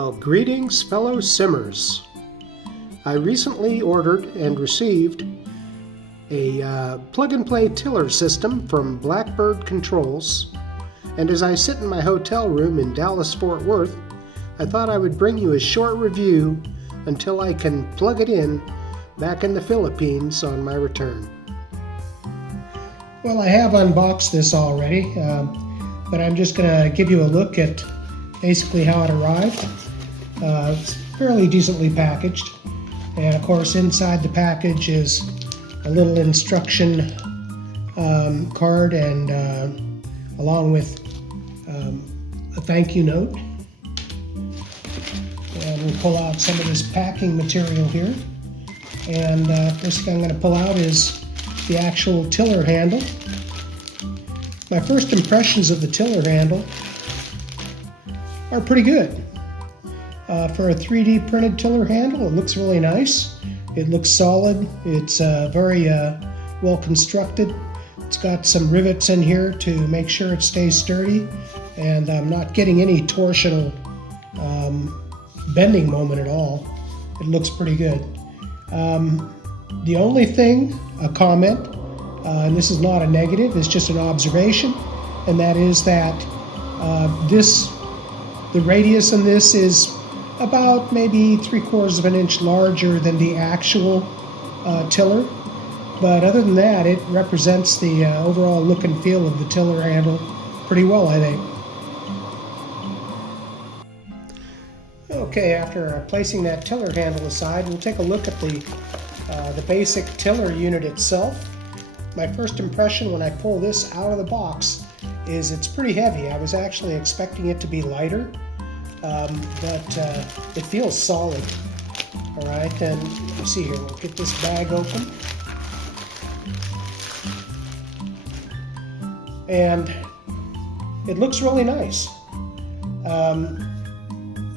Well, greetings, fellow simmers. I recently ordered and received a plug-and-play tiller system from Blackbird Controls, and as I sit in my hotel room in Dallas-Fort Worth, I thought I would bring you a short review until I can plug it in back in the Philippines on my return. Well, I have unboxed this already, but I'm just going to give you a look at basically how it arrived. It's fairly decently packaged, and of course inside the package is a little instruction card and along with a thank you note. And we'll pull out some of this packing material here, and first thing I'm going to pull out is the actual tiller handle. My first impressions of the tiller handle are pretty good. For a 3D printed tiller handle, it looks really nice. It looks solid. It's very well constructed. It's got some rivets in here to make sure it stays sturdy, and I'm not getting any torsional bending moment at all. It looks pretty good. The only thing, a comment, and this is not a negative, it's just an observation, and that is that the radius in this is about maybe 3/4 of an inch larger than the actual tiller. But other than that, it represents the overall look and feel of the tiller handle pretty well, I think. Okay, after placing that tiller handle aside, we'll take a look at the basic tiller unit itself. My first impression when I pull this out of the box is it's pretty heavy. I was actually expecting it to be lighter. But it feels solid. All right, and let's see here, we'll get this bag open. And it looks really nice.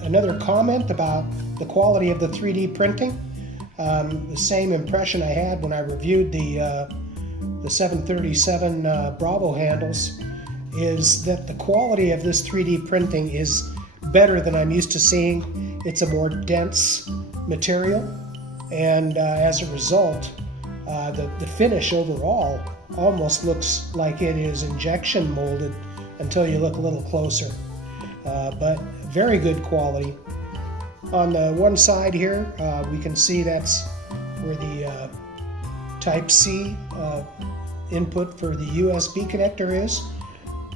Another comment about the quality of the 3D printing, the same impression I had when I reviewed the 737 Bravo handles, is that the quality of this 3D printing is better than I'm used to seeing. It's a more dense material, and as a result, the finish overall almost looks like it is injection molded until you look a little closer. But very good quality. On the one side here, we can see that's where the Type-C input for the USB connector is,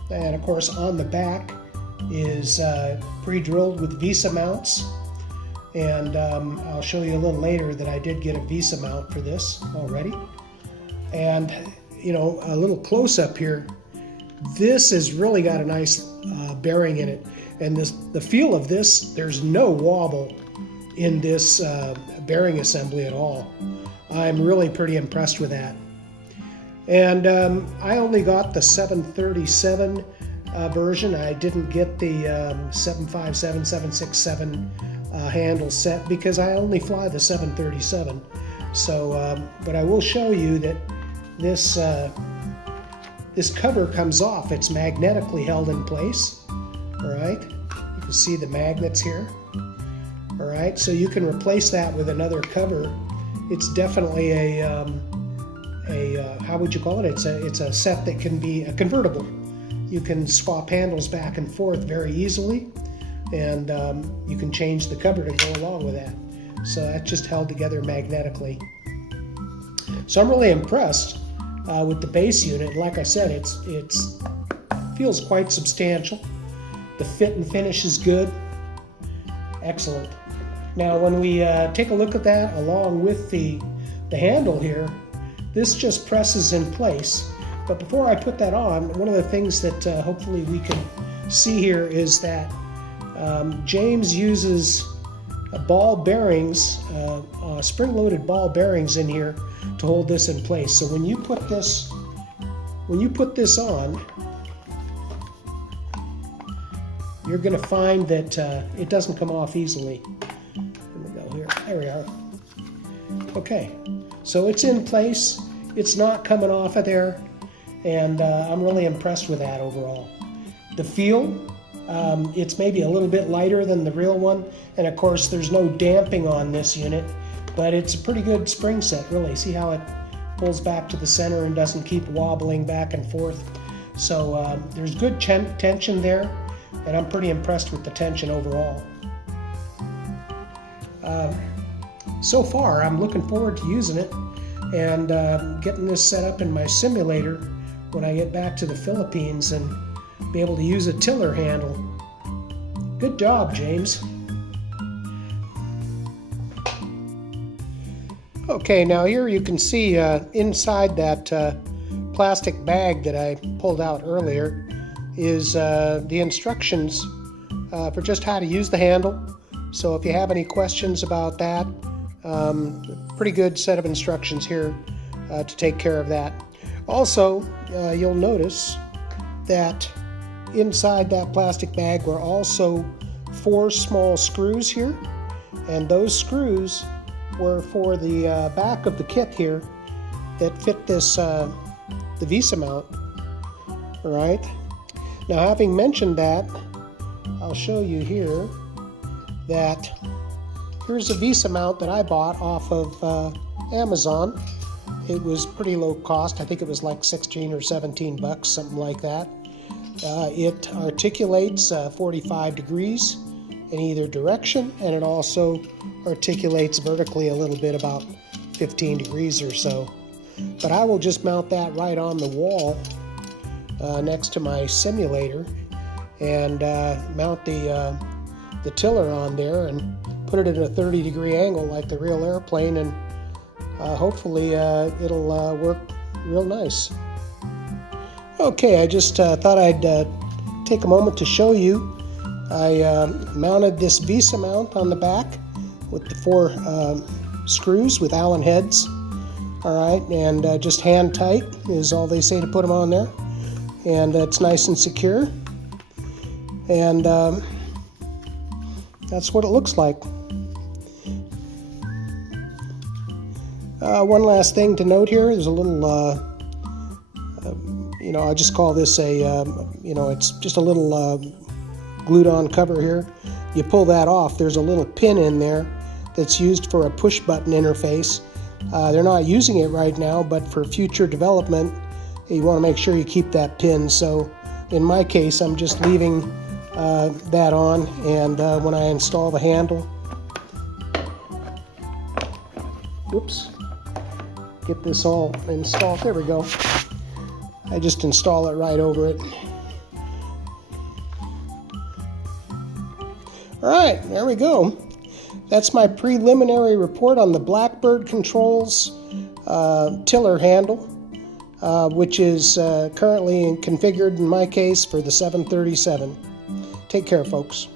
and of course on the back is pre-drilled with VESA mounts, and I'll show you a little later that I did get a VESA mount for this already. And you know, a little close-up here, this has really got a nice bearing in it, and the feel of this, there's no wobble in this bearing assembly at all. I'm really pretty impressed with that. And I only got the 737 version. I didn't get the 757, 767 handle set because I only fly the 737. So, but I will show you that this cover comes off. It's magnetically held in place. All right, you can see the magnets here. All right, so you can replace that with another cover. It's definitely a how would you call it? It's a set that can be a convertible. You can swap handles back and forth very easily, and you can change the cover to go along with that. So that's just held together magnetically. So I'm really impressed with the base unit. Like I said, it feels quite substantial. The fit and finish is good. Excellent. Now when we take a look at that along with the handle here, this just presses in place. But before I put that on, one of the things that hopefully we can see here is that James uses ball bearings, spring-loaded ball bearings in here to hold this in place. So when you put this on, you're going to find that it doesn't come off easily. Here we go here. There we are. Okay, so it's in place. It's not coming off of there. And I'm really impressed with that overall. The feel It's maybe a little bit lighter than the real one, and of course there's no damping on this unit, but it's a pretty good spring set, really. See how it pulls back to the center and doesn't keep wobbling back and forth. So there's good tension there, and I'm pretty impressed with the tension overall. So far, I'm looking forward to using it and getting this set up in my simulator when I get back to the Philippines and be able to use a tiller handle. Good job, James. Okay, now here you can see inside that plastic bag that I pulled out earlier is the instructions for just how to use the handle. So if you have any questions about that, pretty good set of instructions here to take care of that. Also, you'll notice that inside that plastic bag were also 4 small screws here, and those screws were for the back of the kit here that fit this the Visa mount. All right. Now, having mentioned that, I'll show you here that here's a Visa mount that I bought off of Amazon. It was pretty low cost. I think it was like 16 or 17 bucks, something like that. It articulates 45 degrees in either direction, and it also articulates vertically a little bit, about 15 degrees or so. But I will just mount that right on the wall next to my simulator and mount the tiller on there and put it at a 30-degree angle like the real airplane, and hopefully it'll work real nice. Okay, I just thought I'd take a moment to show you. I mounted this Visa mount on the back with the 4 screws with Allen heads. All right, and just hand tight is all they say to put them on there, and it's nice and secure, and that's what it looks like. One last thing to note here, there's a little I just call this a it's just a little glued on cover here. You pull that off, there's a little pin in there that's used for a push button interface. They're not using it right now, but for future development you want to make sure you keep that pin. So in my case, I'm just leaving that on, and when I install the handle, whoops, get this all installed, there we go, I just install it right over it. All right, there we go. That's my preliminary report on the Blackbird Controls tiller handle, which is currently configured in my case for the 737. Take care, folks.